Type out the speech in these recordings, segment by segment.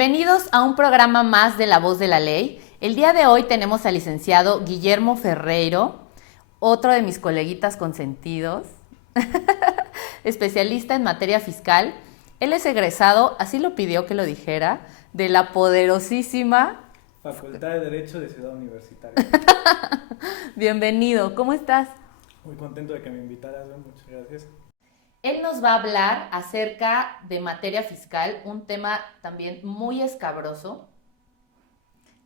Bienvenidos a un programa más de La Voz de la Ley. El día de hoy tenemos al licenciado Guillermo Ferreiro, otro de mis coleguitas consentidos, especialista en materia fiscal. Él es egresado, así lo pidió que lo dijera, de la poderosísima Facultad de Derecho de Ciudad Universitaria. Bienvenido, ¿cómo estás? Muy contento de que me invitaras, muchas gracias. Él nos va a hablar acerca de materia fiscal, un tema también muy escabroso,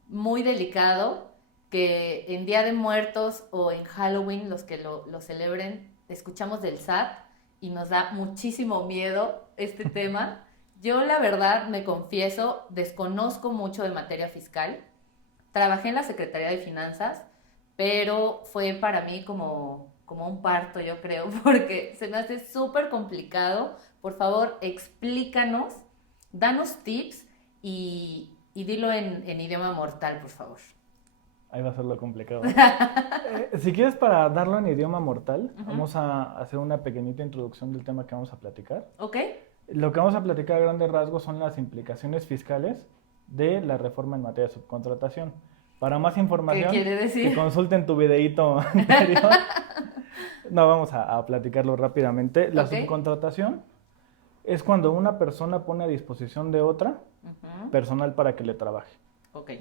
muy delicado, que en Día de Muertos o en Halloween, los que lo celebren, escuchamos del SAT y nos da muchísimo miedo este tema. Yo, la verdad, me confieso, desconozco mucho de materia fiscal. Trabajé en la Secretaría de Finanzas, pero fue para mí como un parto, yo creo, porque se me hace súper complicado. Por favor, explícanos, danos tips y dilo en idioma mortal, por favor. Ahí va a ser lo complicado. Si quieres, para darlo en idioma mortal, vamos a hacer una pequeñita introducción del tema que vamos a platicar. ¿Ok? Lo que vamos a platicar a grandes rasgos son las implicaciones fiscales de la reforma en materia de subcontratación. Para más información, ¿Qué quiere decir? que consulten tu videíto anterior. No, vamos a platicarlo rápidamente. La subcontratación es cuando una persona pone a disposición de otra personal para que le trabaje.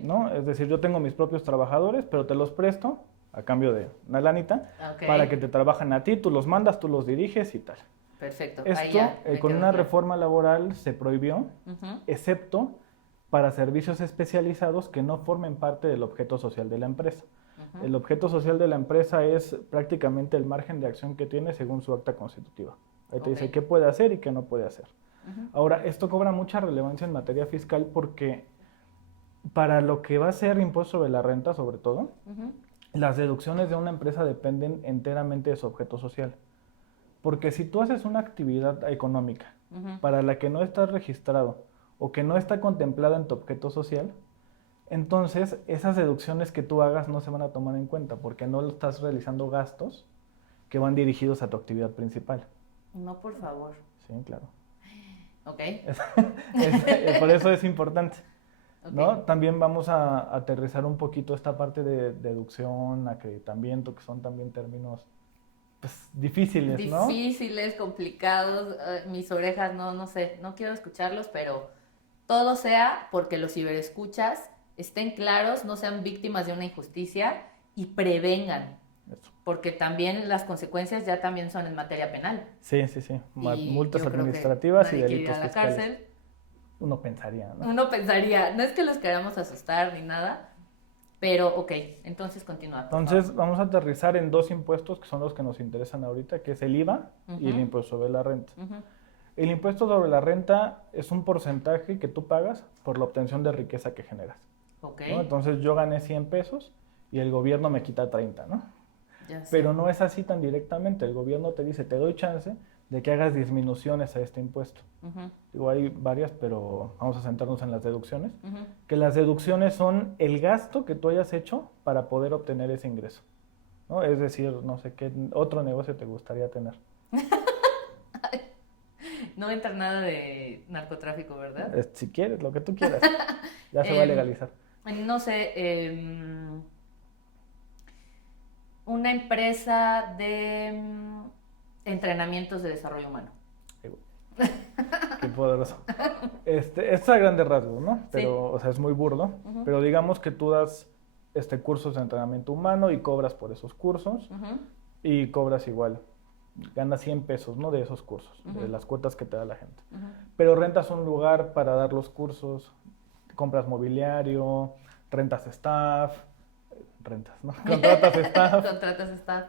¿No? Es decir, yo tengo mis propios trabajadores, pero te los presto a cambio de una lanita para que te trabajen a ti, tú los mandas, tú los diriges y tal. Perfecto. Esto, con una reforma laboral se prohibió, excepto para servicios especializados que no formen parte del objeto social de la empresa. El objeto social de la empresa es prácticamente el margen de acción que tiene según su acta constitutiva. Ahí te dice qué puede hacer y qué no puede hacer. Ahora, esto cobra mucha relevancia en materia fiscal porque para lo que va a ser impuesto sobre la renta, sobre todo, las deducciones de una empresa dependen enteramente de su objeto social. Porque si tú haces una actividad económica para la que no estás registrado o que no está contemplada en tu objeto social, entonces esas deducciones que tú hagas no se van a tomar en cuenta porque no estás realizando gastos que van dirigidos a tu actividad principal. No, por favor. Sí, claro. Ok. Por eso es importante. ¿No? También vamos a aterrizar un poquito esta parte de deducción, acreditamiento, que son también términos pues, difíciles, ¿no? Difíciles, complicados, mis orejas, no sé, no quiero escucharlos, pero todo sea porque los ciberescuchas estén claros, no sean víctimas de una injusticia y prevengan. Eso. Porque también las consecuencias ya también son en materia penal. Sí. Multas administrativas y delitos fiscales. Cárcel. Uno pensaría, ¿no? Uno pensaría, no es que los queramos asustar ni nada, pero ok, entonces continúa. Entonces vamos a aterrizar en dos impuestos que son los que nos interesan ahorita, que es el IVA y el impuesto sobre la renta. El impuesto sobre la renta es un porcentaje que tú pagas por la obtención de riqueza que generas. ¿No? Entonces yo gané 100 pesos y el gobierno me quita 30, ¿no? Pero no es así tan directamente. El gobierno te dice, te doy chance de que hagas disminuciones a este impuesto. Digo, hay varias, pero vamos a centrarnos en las deducciones. Que las deducciones son el gasto que tú hayas hecho para poder obtener ese ingreso, ¿no? Es decir, no sé qué otro negocio te gustaría tener. No entra nada de narcotráfico, ¿verdad? Si quieres, lo que tú quieras. Ya se va a legalizar. No sé, una empresa de entrenamientos de desarrollo humano. Qué poderoso. Esto es a grandes rasgos, ¿no? Pero, o sea, es muy burdo. Pero digamos que tú das cursos de entrenamiento humano y cobras por esos cursos. Y cobras igual. Ganas 100 pesos, ¿no? De esos cursos, de las cuotas que te da la gente. Pero rentas un lugar para dar los cursos, compras mobiliario, rentas staff, ¿no? Contratas staff. Contratas staff.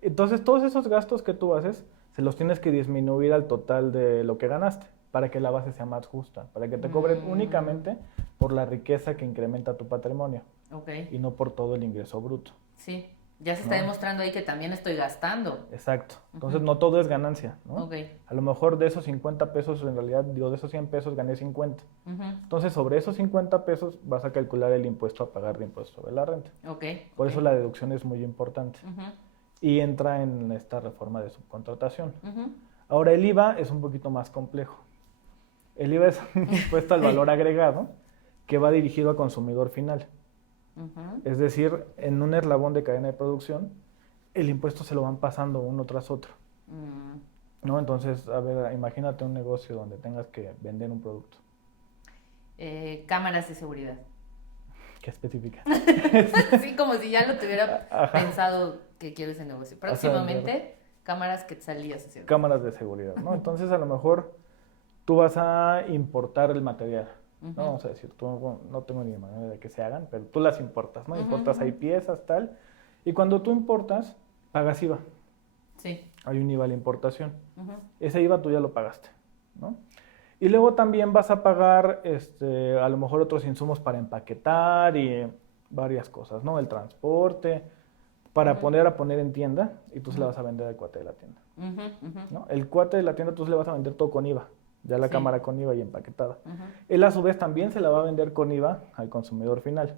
Entonces, todos esos gastos que tú haces, se los tienes que disminuir al total de lo que ganaste, para que la base sea más justa, para que te cobren únicamente por la riqueza que incrementa tu patrimonio. Y no por todo el ingreso bruto. Sí. Ya se está demostrando ahí que también estoy gastando. Exacto. Entonces, no todo es ganancia, ¿no? A lo mejor de esos 50 pesos, en realidad, de esos 100 pesos gané 50. Entonces, sobre esos 50 pesos vas a calcular el impuesto a pagar de impuesto sobre la renta. Por eso la deducción es muy importante. Y entra en esta reforma de subcontratación. Ahora, el IVA es un poquito más complejo. El IVA es un impuesto al valor agregado que va dirigido a consumidor final. Es decir, en un eslabón de cadena de producción, el impuesto se lo van pasando uno tras otro. ¿No? Entonces, a ver, imagínate un negocio donde tengas que vender un producto. Cámaras de seguridad. ¿Qué especifica? Sí, como si ya lo tuviera pensado que quiero ese negocio. Próximamente, cámaras Quetzalí Asociadas. Cámaras de seguridad, ¿no? Entonces, a lo mejor tú vas a importar el material. No vamos a decir, tú, no tengo ni manera de que se hagan, pero tú las importas, ¿no? Importas ahí piezas, tal. Y cuando tú importas, pagas IVA. Sí. Hay un IVA a la importación. Ese IVA tú ya lo pagaste, ¿no? Y luego también vas a pagar a lo mejor otros insumos para empaquetar y varias cosas, ¿no? El transporte, para poner en tienda y tú se la vas a vender al cuate de la tienda. ¿No? El cuate de la tienda tú se le vas a vender todo con IVA, ya la cámara con IVA y empaquetada. Él a su vez también se la va a vender con IVA al consumidor final.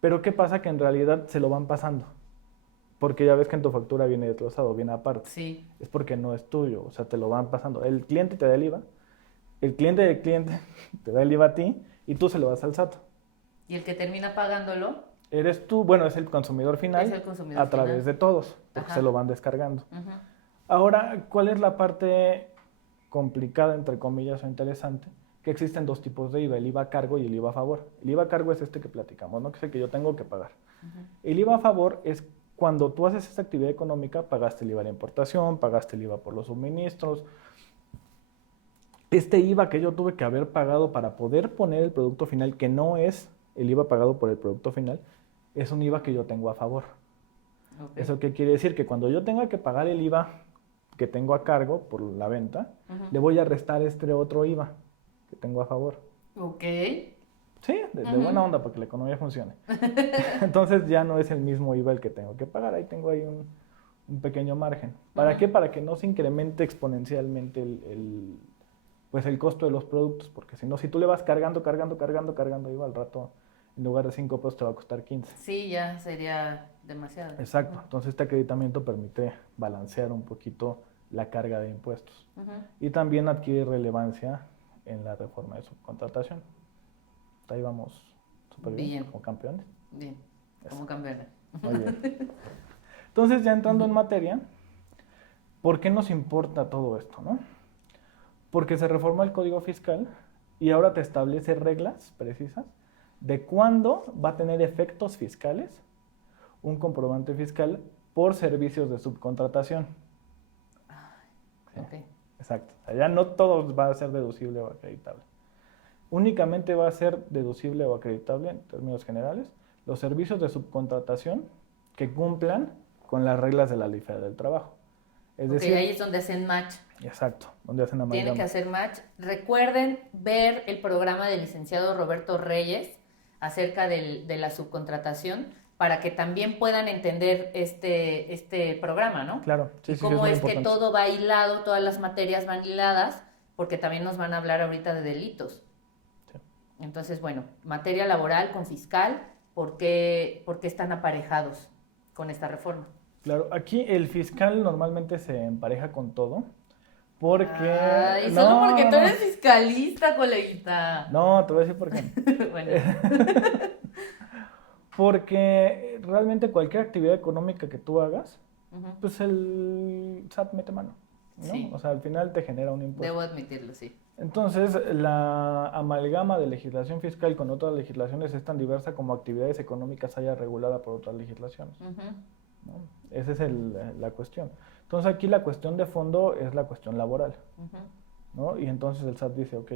Pero ¿qué pasa? Que en realidad se lo van pasando. Porque ya ves que en tu factura viene desglosado, viene aparte. Sí. Es porque no es tuyo, o sea, te lo van pasando. El cliente te da el IVA, el cliente del cliente te da el IVA a ti y tú se lo das al SAT. ¿Y el que termina pagándolo? Eres tú, bueno, es el consumidor final Es el consumidor a través de todos, porque se lo van descargando. Ahora, ¿cuál es la parte complicada, entre comillas, o interesante? Que existen dos tipos de IVA, el IVA a cargo y el IVA a favor. El IVA a cargo es este que platicamos, ¿no? Que es el que yo tengo que pagar. El IVA a favor es cuando tú haces esta actividad económica, pagaste el IVA a la importación, pagaste el IVA por los suministros. Este IVA que yo tuve que haber pagado para poder poner el producto final, que no es el IVA pagado por el producto final, es un IVA que yo tengo a favor. Okay. ¿Eso qué quiere decir? Que cuando yo tenga que pagar el IVA que tengo a cargo por la venta, le voy a restar este otro IVA que tengo a favor. Ok. Sí, de buena onda, para que la economía funcione. Entonces ya no es el mismo IVA el que tengo que pagar, ahí tengo ahí un pequeño margen. ¿Para qué? Para que no se incremente exponencialmente pues el costo de los productos, porque si no, si tú le vas cargando IVA al rato, en lugar de 5 pesos te va a costar 15. Sí, ya sería demasiado. Exacto, entonces este acreditamiento permite balancear un poquito la carga de impuestos. Y también adquiere relevancia en la reforma de subcontratación. Ahí vamos súper bien, como campeones. Bien, como campeones. Muy bien. Entonces, ya entrando en materia, ¿por qué nos importa todo esto, no? Porque se reformó el Código Fiscal y ahora te establece reglas precisas de cuándo va a tener efectos fiscales un comprobante fiscal por servicios de subcontratación. Sí, okay. Exacto. O sea, ya no todo va a ser deducible o acreditable. Únicamente va a ser deducible o acreditable, en términos generales, los servicios de subcontratación que cumplan con las reglas de la Ley Federal del Trabajo. Es decir, ahí es donde hacen match. Exacto, donde hacen amalgama. Tienen que hacer match. Recuerden ver el programa del licenciado Roberto Reyes acerca de la subcontratación para que también puedan entender este programa, ¿no? Claro. Sí, y cómo es que todo va hilado, todas las materias van hiladas, porque también nos van a hablar ahorita de delitos. Entonces, bueno, materia laboral con fiscal, ¿por qué están aparejados con esta reforma? Claro, aquí el fiscal normalmente se empareja con todo, porque... Ay, solo porque tú eres fiscalista, coleguita. No, te voy a decir por qué. Bueno. Porque realmente cualquier actividad económica que tú hagas, pues el SAT mete mano, ¿no? Sí. O sea, al final te genera un impuesto. Debo admitirlo, sí. Entonces, la amalgama de legislación fiscal con otras legislaciones es tan diversa como actividades económicas haya regulada por otras legislaciones. ¿No? Esa es la cuestión. Entonces, aquí la cuestión de fondo es la cuestión laboral. ¿No? Y entonces el SAT dice, ok.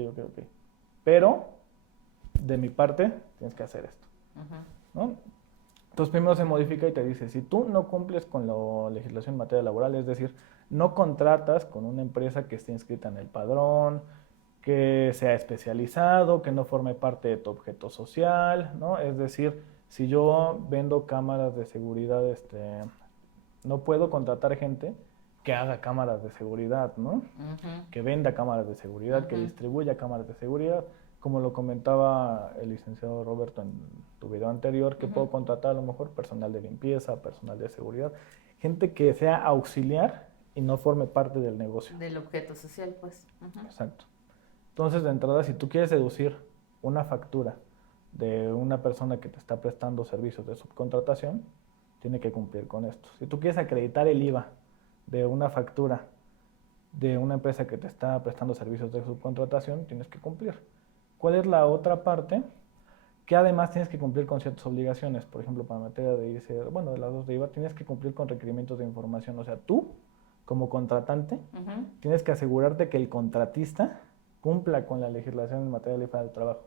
Pero, de mi parte, tienes que hacer esto. ¿No? Entonces, primero se modifica y te dice, si tú no cumples con la legislación en materia laboral, es decir, no contratas con una empresa que esté inscrita en el padrón, que sea especializado, que no forme parte de tu objeto social, ¿no? Es decir, si yo vendo cámaras de seguridad, no puedo contratar gente que haga cámaras de seguridad, ¿no? Que venda cámaras de seguridad, que distribuya cámaras de seguridad. Como lo comentaba el licenciado Roberto en tu video anterior, que puedo contratar a lo mejor personal de limpieza, personal de seguridad, gente que sea auxiliar y no forme parte del negocio. Del objeto social, pues. Exacto. Entonces, de entrada, si tú quieres deducir una factura de una persona que te está prestando servicios de subcontratación, tiene que cumplir con esto. Si tú quieres acreditar el IVA de una factura de una empresa que te está prestando servicios de subcontratación, tienes que cumplir. ¿Cuál es la otra parte? Que además tienes que cumplir con ciertas obligaciones. Por ejemplo, para materia de ICR, bueno, de las dos de IVA, tienes que cumplir con requerimientos de información. O sea, tú, como contratante, tienes que asegurarte que el contratista cumpla con la legislación en materia de IVA del trabajo,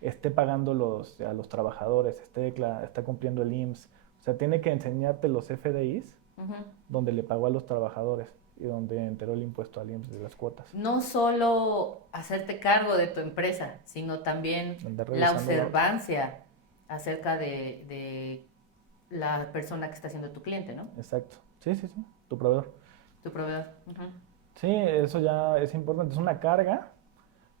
esté pagando a los trabajadores, está cumpliendo el IMSS. O sea, tiene que enseñarte los FDIs donde le pagó a los trabajadores y donde enteró el impuesto al IMSS de las cuotas. No solo hacerte cargo de tu empresa, sino también la observancia acerca de la persona que está siendo tu cliente, ¿no? Exacto. Sí, sí, sí. Tu proveedor. Tu proveedor. Sí, eso ya es importante. Es una carga,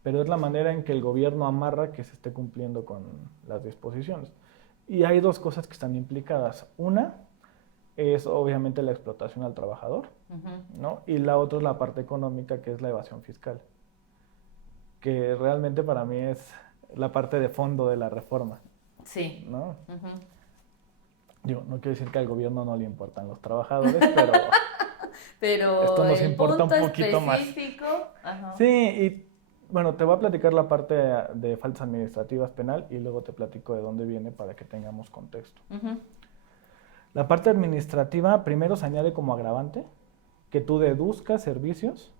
pero es la manera en que el gobierno amarra que se esté cumpliendo con las disposiciones. Y hay dos cosas que están implicadas. Una es obviamente la explotación al trabajador, ¿no? Y la otra es la parte económica, que es la evasión fiscal, que realmente para mí es la parte de fondo de la reforma. Sí. ¿No? Digo, no quiero decir que al gobierno no le importan los trabajadores, pero, pero esto nos importa un poquito más. Ajá. Sí, y bueno, te voy a platicar la parte de faltas administrativas penal y luego te platico de dónde viene para que tengamos contexto. La parte administrativa primero se añade como agravante que tú deduzcas servicios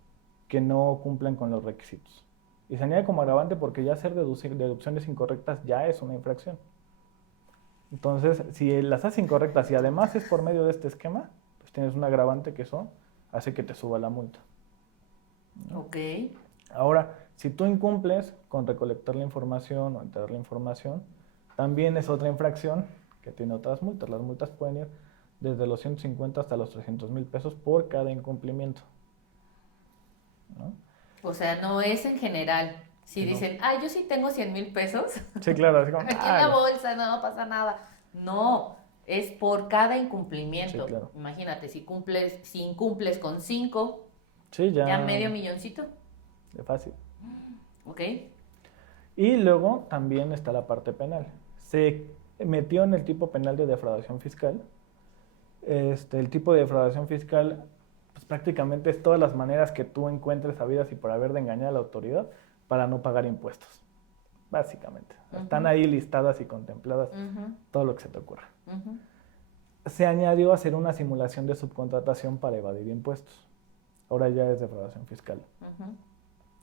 que no cumplan con los requisitos. Y se añade como agravante porque ya hacer deducciones incorrectas ya es una infracción. Entonces, si las haces incorrectas y además es por medio de este esquema, pues tienes un agravante que eso hace que te suba la multa. Ok. Ahora, si tú incumples con recolectar la información o enterar la información, también es otra infracción que tiene otras multas. Las multas pueden ir desde los 150 hasta los 300,000 pesos por cada incumplimiento, ¿no? O sea, no es en general. Si dicen, yo sí tengo 100,000 pesos. Sí, claro. Así como, aquí en la bolsa, no pasa nada. No, es por cada incumplimiento. Sí, claro. Imagínate, si incumples con 5, sí, ya medio milloncito. Es fácil. Ok. Y luego también está la parte penal. Se metió en el tipo penal de defraudación fiscal. El tipo de defraudación fiscal, pues prácticamente es todas las maneras que tú encuentres habidas y por haber de engañar a la autoridad para no pagar impuestos. Básicamente. Están ahí listadas y contempladas todo lo que se te ocurra. Se añadió hacer una simulación de subcontratación para evadir impuestos. Ahora ya es defraudación fiscal.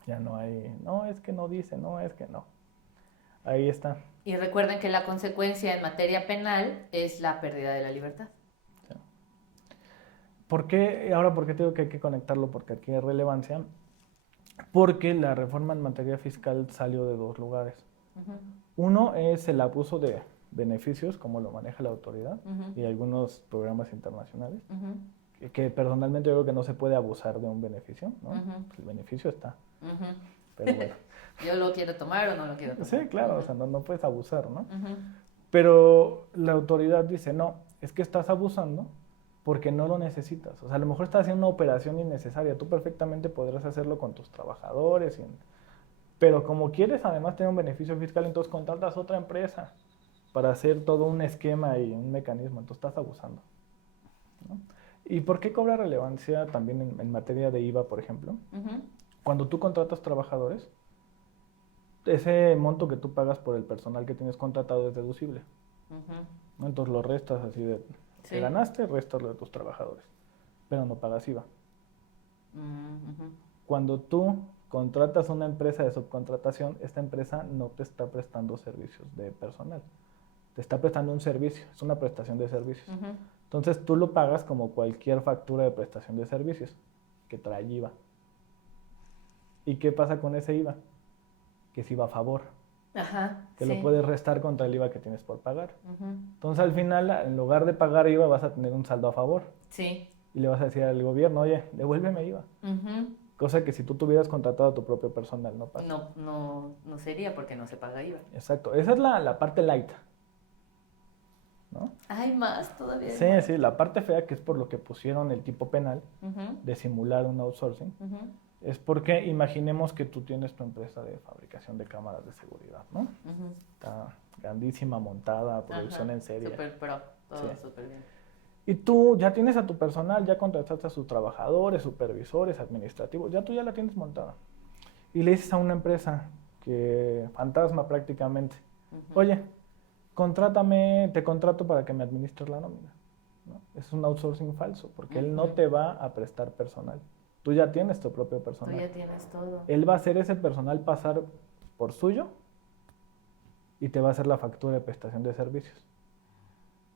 Ya no hay, no, es que no dice, no, es que no. Ahí está. Y recuerden que la consecuencia en materia penal es la pérdida de la libertad. Sí. ¿Por qué? Ahora, ¿por qué tengo que hay que conectarlo? Porque aquí hay relevancia. Porque la reforma en materia fiscal salió de dos lugares. Uno es el abuso de beneficios, como lo maneja la autoridad, y algunos programas internacionales. Que personalmente yo creo que no se puede abusar de un beneficio, ¿no? El beneficio está. Pero bueno. Yo lo quiero tomar o no lo quiero tomar. Sí, claro, o sea, no puedes abusar, ¿no? Pero la autoridad dice, no, es que estás abusando porque no lo necesitas. O sea, a lo mejor estás haciendo una operación innecesaria. Tú perfectamente podrás hacerlo con tus trabajadores, pero como quieres además tener un beneficio fiscal, entonces contratas otra empresa para hacer todo un esquema y un mecanismo. Entonces estás abusando, ¿no? ¿Y por qué cobra relevancia también en materia de IVA, por ejemplo? Cuando tú contratas trabajadores, ese monto que tú pagas por el personal que tienes contratado es deducible, ¿no? Entonces lo restas así de que ganaste, restas lo de tus trabajadores, pero no pagas IVA. Cuando tú contratas una empresa de subcontratación, esta empresa no te está prestando servicios de personal, te está prestando un servicio, es una prestación de servicios. Entonces tú lo pagas como cualquier factura de prestación de servicios que trae IVA. ¿Y qué pasa con ese IVA? Que es IVA a favor. Que lo puedes restar contra el IVA que tienes por pagar. Entonces al final, en lugar de pagar IVA, vas a tener un saldo a favor. Sí. Y le vas a decir al gobierno, oye, devuélveme IVA. Cosa que si tú tuvieras contratado a tu propio personal, no pasa. No sería porque no se paga IVA. Exacto. Esa es la parte light, ¿no? Hay más todavía. Sí, la parte fea, que es por lo que pusieron el tipo penal de simular un outsourcing, Es porque imaginemos que tú tienes tu empresa de fabricación de cámaras de seguridad, ¿no? Está grandísima, montada, producción en serie. Súper pro, todo súper bien. Y tú ya tienes a tu personal, ya contrataste a sus trabajadores, supervisores, administrativos, ya tú ya la tienes montada. Y le dices a una empresa que fantasma prácticamente, oye, contrátame, te contrato para que me administres la nómina, ¿no? Es un outsourcing falso, porque él no te va a prestar personal. Tú ya tienes tu propio personal. Tú ya tienes todo. Él va a hacer ese personal pasar por suyo y te va a hacer la factura de prestación de servicios.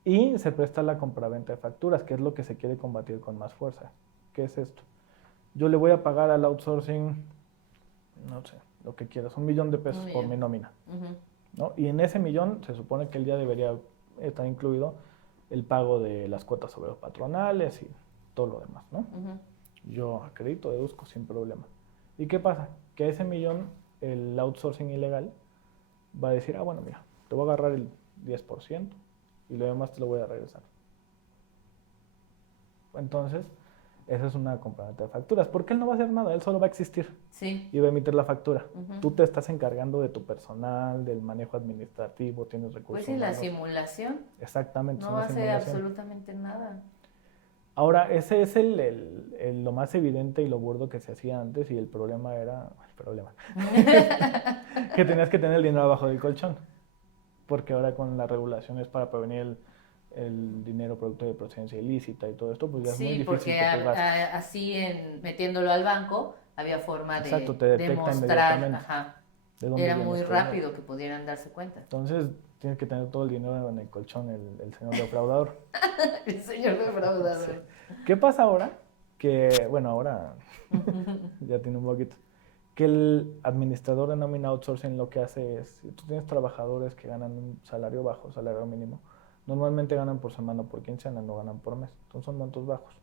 Y se presta la compraventa de facturas, que es lo que se quiere combatir con más fuerza. ¿Qué es esto? Yo le voy a pagar al outsourcing, no sé, lo que quieras, $1,000,000 por mi nómina, ¿no? Y en ese millón se supone que él ya debería estar incluido el pago de las cuotas sobre los patronales y todo lo demás, ¿no? Yo acredito, deduzco sin problema. ¿Y qué pasa? Que a ese millón el outsourcing ilegal va a decir, bueno, mira, te voy a agarrar el 10% y lo demás te lo voy a regresar. Entonces, esa es una compraventa de facturas. Porque él no va a hacer nada, él solo va a existir. Sí. Y va a emitir la factura. Tú te estás encargando de tu personal, del manejo administrativo, tienes recursos. Pues sí, la simulación. Exactamente. No va a hacer absolutamente nada. Ahora, ese es lo más evidente y lo burdo que se hacía antes, y el problema era, que tenías que tener el dinero abajo del colchón, porque ahora con las regulaciones para prevenir el dinero producto de procedencia ilícita y todo esto, pues ya es muy difícil. Sí, porque así metiéndolo al banco había forma Exacto, de demostrar, de dónde era muy rápido que pudieran darse cuenta. Entonces tienes que tener todo el dinero en el colchón, el señor defraudador. El señor defraudador. Sí. ¿Qué pasa ahora? Que, bueno, ahora ya tiene un poquito. Que el administrador de nómina outsourcing lo que hace es, si tú tienes trabajadores que ganan un salario bajo, salario mínimo, normalmente ganan por semana, por quincena, no ganan por mes. Entonces son montos bajos.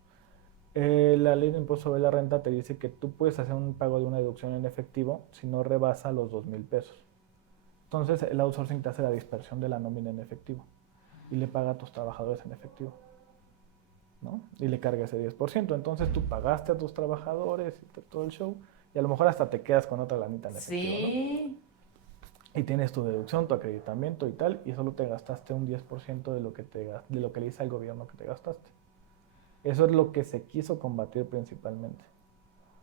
La ley de impuesto sobre la renta te dice que tú puedes hacer un pago de una deducción en efectivo si no rebasa los $2,000. Entonces el outsourcing te hace la dispersión de la nómina en efectivo y le paga a tus trabajadores en efectivo, ¿no? Y le carga ese 10%. Entonces tú pagaste a tus trabajadores y todo el show, y a lo mejor hasta te quedas con otra lanita en efectivo, ¿no? Y tienes tu deducción, tu acreditamiento y tal, y solo te gastaste un 10% de lo que le dice al gobierno que te gastaste. Eso es lo que se quiso combatir principalmente.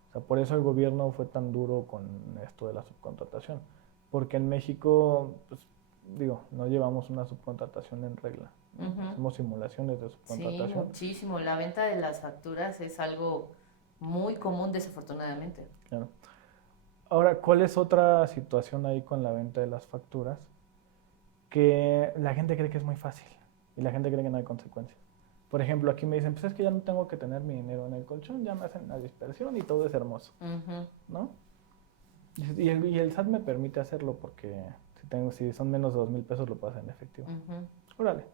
O sea, por eso el gobierno fue tan duro con esto de la subcontratación. Porque en México, pues, no llevamos una subcontratación en regla. Hacemos simulaciones de subcontratación. Sí, muchísimo. La venta de las facturas es algo muy común, desafortunadamente. Claro. Ahora, ¿cuál es otra situación ahí con la venta de las facturas? Que la gente cree que es muy fácil y la gente cree que no hay consecuencias. Por ejemplo, aquí me dicen, pues es que ya no tengo que tener mi dinero en el colchón, ya me hacen la dispersión y todo es hermoso, ¿no? Y el SAT me permite hacerlo porque si son menos de $2,000 lo puedo hacer en efectivo. Órale.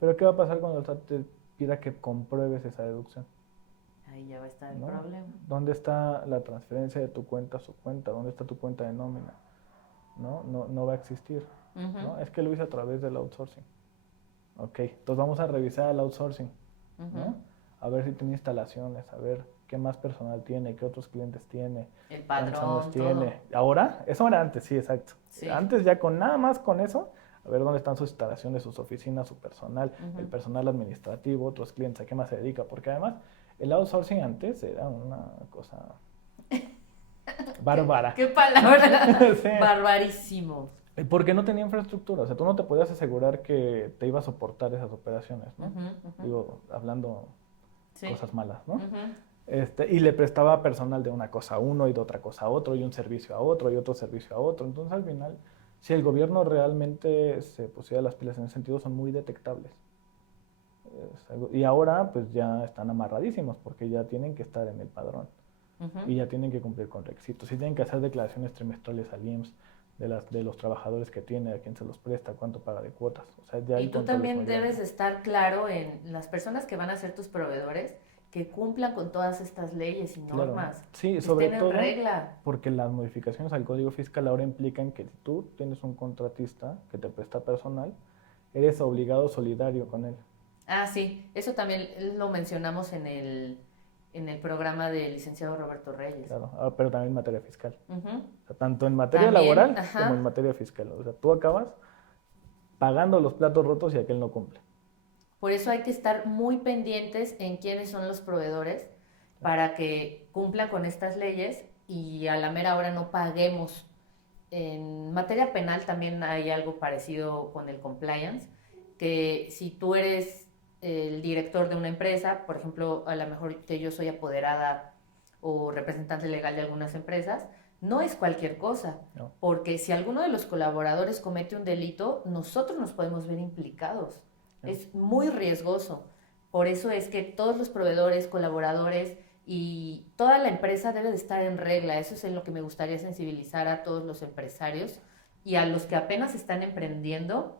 Pero ¿qué va a pasar cuando el SAT te pida que compruebes esa deducción? Ahí ya va a estar el problema. ¿Dónde está la transferencia de tu cuenta a su cuenta? ¿Dónde está tu cuenta de nómina? No va a existir. ¿No? Es que lo hice a través del outsourcing. Ok, entonces vamos a revisar el outsourcing, ¿no? A ver si tiene instalaciones, a ver qué más personal tiene, qué otros clientes tiene, el padrón, tiene. Ahora, eso era antes, sí, exacto. Sí. Antes ya nada más con eso, a ver dónde están sus instalaciones, sus oficinas, su personal, el personal administrativo, otros clientes, a qué más se dedica, porque además el outsourcing antes era una cosa bárbara. ¿Qué palabra? Sí. Barbarísimo. Porque no tenía infraestructura, o sea, tú no te podías asegurar que te iba a soportar esas operaciones, ¿no? Digo, hablando cosas malas, ¿no? Y le prestaba personal de una cosa a uno y de otra cosa a otro, y un servicio a otro y otro servicio a otro. Entonces, al final, si el gobierno realmente se pusiera las pilas en ese sentido, son muy detectables. Y ahora, pues ya están amarradísimos porque ya tienen que estar en el padrón y ya tienen que cumplir con requisitos. Y tienen que hacer declaraciones trimestrales al IMSS de los trabajadores que tiene, a quién se los presta, cuánto paga de cuotas. O sea, ya y tú también debes estar claro en las personas que van a ser tus proveedores, que cumplan con todas estas leyes y normas. Claro. Sí, sobre todo regla. Porque las modificaciones al Código Fiscal ahora implican que si tú tienes un contratista que te presta personal, eres obligado solidario con él. Ah, sí, eso también lo mencionamos en en el programa del licenciado Roberto Reyes. Claro, pero también en materia fiscal. Uh-huh. O sea, tanto en materia También, laboral ajá, como en materia fiscal. O sea, tú acabas pagando los platos rotos y aquel no cumple. Por eso hay que estar muy pendientes en quiénes son los proveedores para que cumplan con estas leyes y a la mera hora no paguemos. En materia penal también hay algo parecido con el compliance, que si tú eres el director de una empresa, por ejemplo, a lo mejor que yo soy apoderada o representante legal de algunas empresas, no es cualquier cosa, No. porque si alguno de los colaboradores comete un delito, nosotros nos podemos ver implicados. No. Es muy riesgoso. Por eso es que todos los proveedores, colaboradores y toda la empresa debe de estar en regla. Eso es en lo que me gustaría sensibilizar a todos los empresarios y a los que apenas están emprendiendo.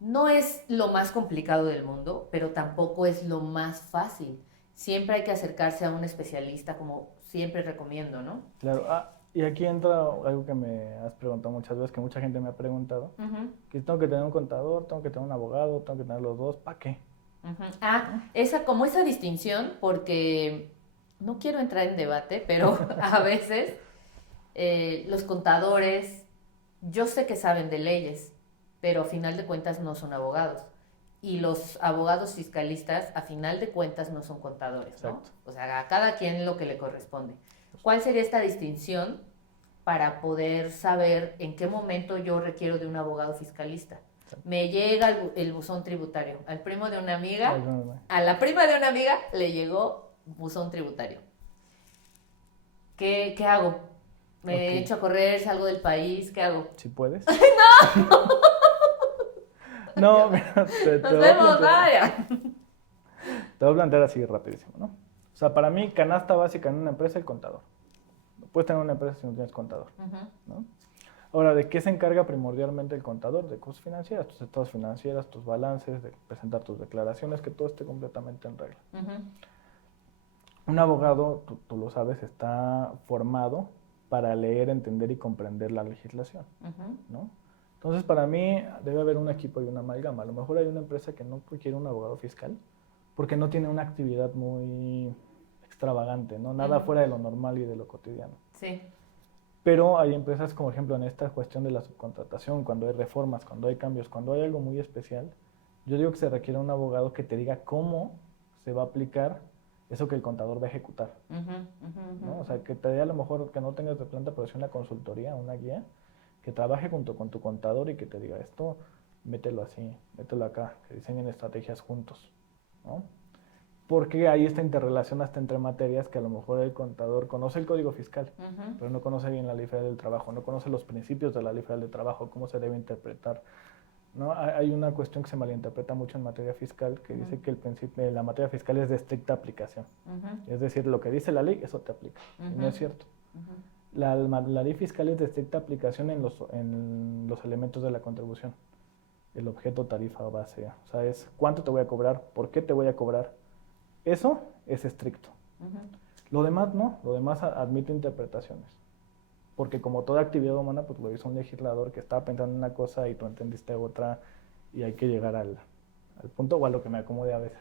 No es lo más complicado del mundo, pero tampoco es lo más fácil. Siempre hay que acercarse a un especialista, como siempre recomiendo, ¿no? Claro. Y aquí entra algo que me has preguntado muchas veces, que mucha gente me ha preguntado, que tengo que tener un contador, tengo que tener un abogado, tengo que tener los dos, ¿para qué? Como esa distinción, porque no quiero entrar en debate, pero a veces los contadores, yo sé que saben de leyes, pero a final de cuentas no son abogados. Y los abogados fiscalistas, a final de cuentas, no son contadores, ¿no? Exacto. O sea, a cada quien lo que le corresponde. ¿Cuál sería esta distinción para poder saber en qué momento yo requiero de un abogado fiscalista? Me llega el buzón tributario. Al primo de una amiga, a la prima de una amiga le llegó buzón tributario. ¿Qué hago? ¿Me echo a correr, salgo del país? ¿Qué hago? ¿Sí puedes? ¡No! No, mira, Nos vemos, vaya. Te voy a plantear así rapidísimo, ¿no? O sea, para mí, canasta básica en una empresa, el contador. No puedes tener una empresa si no tienes contador, ¿no? Ahora, ¿de qué se encarga primordialmente el contador? De cosas financieras, tus estados financieros, tus balances, de presentar tus declaraciones, que todo esté completamente en regla. Un abogado, tú lo sabes, está formado para leer, entender y comprender la legislación, ¿no? Entonces, para mí, debe haber un equipo y una amalgama. A lo mejor hay una empresa que no requiere un abogado fiscal porque no tiene una actividad muy extravagante, ¿no? Nada fuera de lo normal y de lo cotidiano. Sí. Pero hay empresas, como ejemplo en esta cuestión de la subcontratación, cuando hay reformas, cuando hay cambios, cuando hay algo muy especial, yo digo que se requiere un abogado que te diga cómo se va a aplicar eso que el contador va a ejecutar, ¿no? O sea, que te dé a lo mejor que no tengas de planta, pero sí una consultoría, una guía, que trabaje junto con tu contador y que te diga esto, mételo así, mételo acá, que diseñen estrategias juntos, ¿no? Porque ahí está interrelación hasta entre materias que a lo mejor el contador conoce el código fiscal, pero no conoce bien la ley federal del trabajo, no conoce los principios de la ley federal del trabajo, cómo se debe interpretar, ¿no? Hay una cuestión que se malinterpreta mucho en materia fiscal que dice que la materia fiscal es de estricta aplicación. Es decir, lo que dice la ley, eso te aplica. Y no es cierto. La ley fiscal es de estricta aplicación en los elementos de la contribución. El objeto, tarifa o base. O sea, es cuánto te voy a cobrar, por qué te voy a cobrar. Eso es estricto. Lo demás no, lo demás admite interpretaciones. Porque como toda actividad humana, pues lo hizo un legislador que estaba pensando en una cosa y tú entendiste otra y hay que llegar al punto o a lo que me acomode a veces.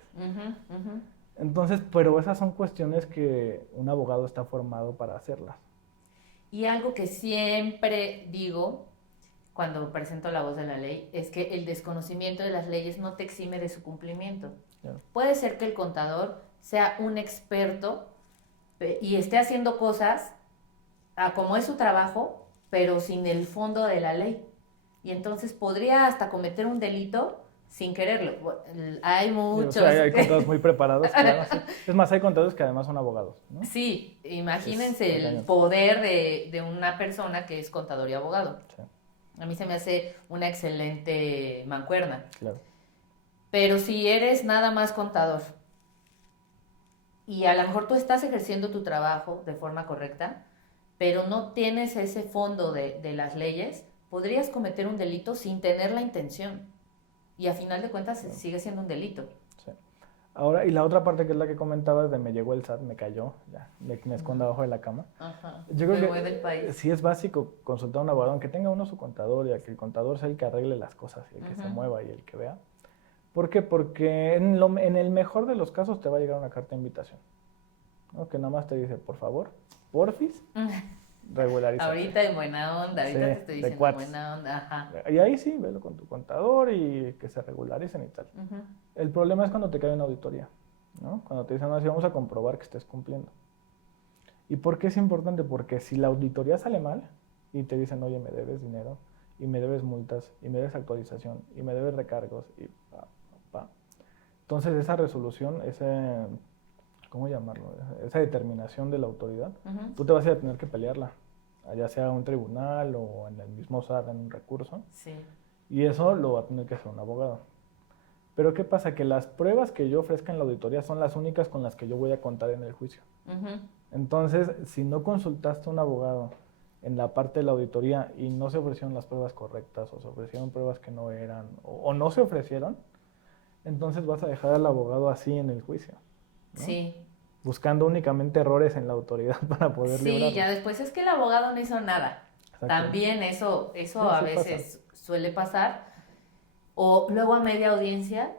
Entonces, pero esas son cuestiones que un abogado está formado para hacerlas. Y algo que siempre digo cuando presento la voz de la ley es que el desconocimiento de las leyes no te exime de su cumplimiento. Claro. Puede ser que el contador sea un experto y esté haciendo cosas como es su trabajo, pero sin el fondo de la ley. Y entonces podría hasta cometer un delito sin quererlo. Hay muchos. Sí, o sea, hay contadores muy preparados. Claro, sí. Es más, hay contadores que además son abogados, ¿no? Sí, imagínense el poder de una persona que es contador y abogado. Sí. A mí se me hace una excelente mancuerna. Claro. Pero si eres nada más contador y a lo mejor tú estás ejerciendo tu trabajo de forma correcta, pero no tienes ese fondo de las leyes, podrías cometer un delito sin tener la intención. Y a final de cuentas sigue siendo un delito. Sí. Ahora, y la otra parte que es la que comentabas de me llegó el SAT, me cayó, ya, me escondo abajo de la cama. Yo creo que del país. Sí es básico consultar a un abogado, aunque tenga uno su contador y que el contador sea el que arregle las cosas y el que se mueva y el que vea. ¿Por qué? Porque en el mejor de los casos te va a llegar una carta de invitación, ¿no? Que nada más te dice, por favor, porfis, regulariza. Ahorita en buena onda, ahorita Sí, te estoy de diciendo cuates. buena onda, ajá. Y ahí sí, velo con tu contador y que se regularicen y tal. El problema es cuando te cae una auditoría, ¿no? Cuando te dicen, no, sí, vamos a comprobar que estés cumpliendo. ¿Y por qué es importante? Porque si la auditoría sale mal y te dicen, oye, me debes dinero, y me debes multas, y me debes actualización, y me debes recargos, y entonces esa resolución, ¿cómo llamarlo? Esa determinación de la autoridad, tú te vas a ir a tener que pelearla, ya sea un tribunal o en el mismo SAT, en un recurso. Sí. Y eso lo va a tener que hacer un abogado. Pero ¿qué pasa? Que las pruebas que yo ofrezca en la auditoría son las únicas con las que yo voy a contar en el juicio. Entonces, si no consultaste a un abogado en la parte de la auditoría y no se ofrecieron las pruebas correctas o se ofrecieron pruebas que no eran o no se ofrecieron, entonces vas a dejar al abogado así en el juicio, ¿no? Sí. Buscando únicamente errores en la autoridad para poder librarlo. Sí, ya después es que el abogado no hizo nada. También eso Sí, a sí veces suele pasar. O luego a media audiencia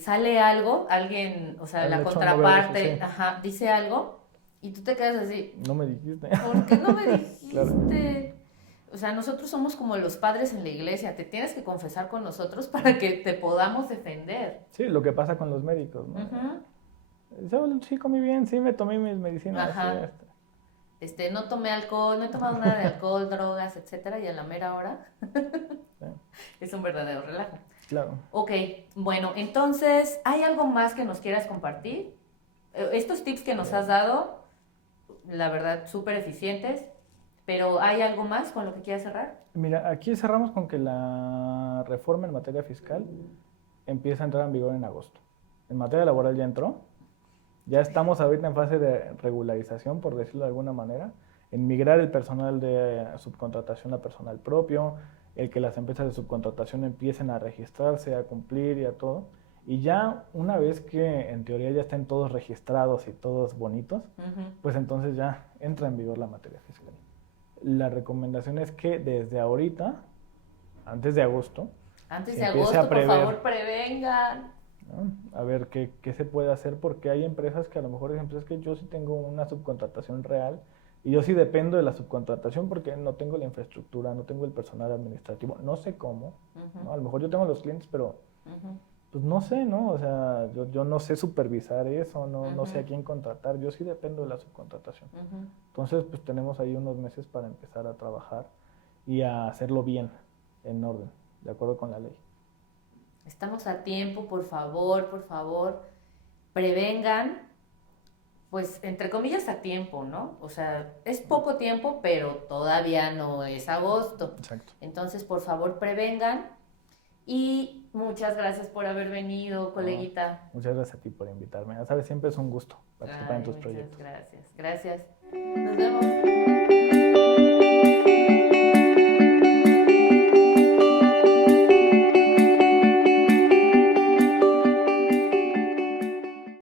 sale algo, alguien, o sea, la contraparte, sí. dice algo y tú te quedas así. No me dijiste. ¿Por qué no me dijiste? Claro. O sea, nosotros somos como los padres en la iglesia, te tienes que confesar con nosotros para que te podamos defender. Sí, lo que pasa con los médicos, ¿no? Sí, comí bien, sí, me tomé mis medicinas. Sí, no tomé alcohol, no he tomado nada de alcohol, drogas, etcétera, y a la mera hora sí. Es un verdadero relajo. Claro. Ok, bueno, entonces, ¿hay algo más que nos quieras compartir? Estos tips que nos has dado, la verdad, súper eficientes, pero ¿hay algo más con lo que quieras cerrar? Mira, aquí cerramos con que la reforma en materia fiscal empieza a entrar en vigor en agosto. En materia laboral ya entró. Ya estamos ahorita en fase de regularización, por decirlo de alguna manera, en migrar el personal de subcontratación a personal propio, el que las empresas de subcontratación empiecen a registrarse, a cumplir y a todo. Y ya una vez que en teoría ya estén todos registrados y todos bonitos, pues entonces ya entra en vigor la materia fiscal. La recomendación es que desde ahorita, antes de agosto, por favor, prevengan. ¿no? A ver qué se puede hacer, porque hay empresas que a lo mejor dicen, pues es que yo sí tengo una subcontratación real y yo sí dependo de la subcontratación porque no tengo la infraestructura, no tengo el personal administrativo, no sé cómo, ¿no? A lo mejor yo tengo los clientes, pero pues no sé, ¿no? O sea, yo no sé supervisar eso, no sé a quién contratar, yo sí dependo de la subcontratación. Entonces, pues tenemos ahí unos meses para empezar a trabajar y a hacerlo bien, en orden, de acuerdo con la ley. Estamos a tiempo, por favor, prevengan, pues entre comillas a tiempo, ¿no? O sea, es poco tiempo, pero todavía no es agosto. Exacto. Entonces, por favor, prevengan y muchas gracias por haber venido, coleguita. Muchas gracias a ti por invitarme. Ya sabes, siempre es un gusto participar en tus proyectos. Gracias. Nos vemos.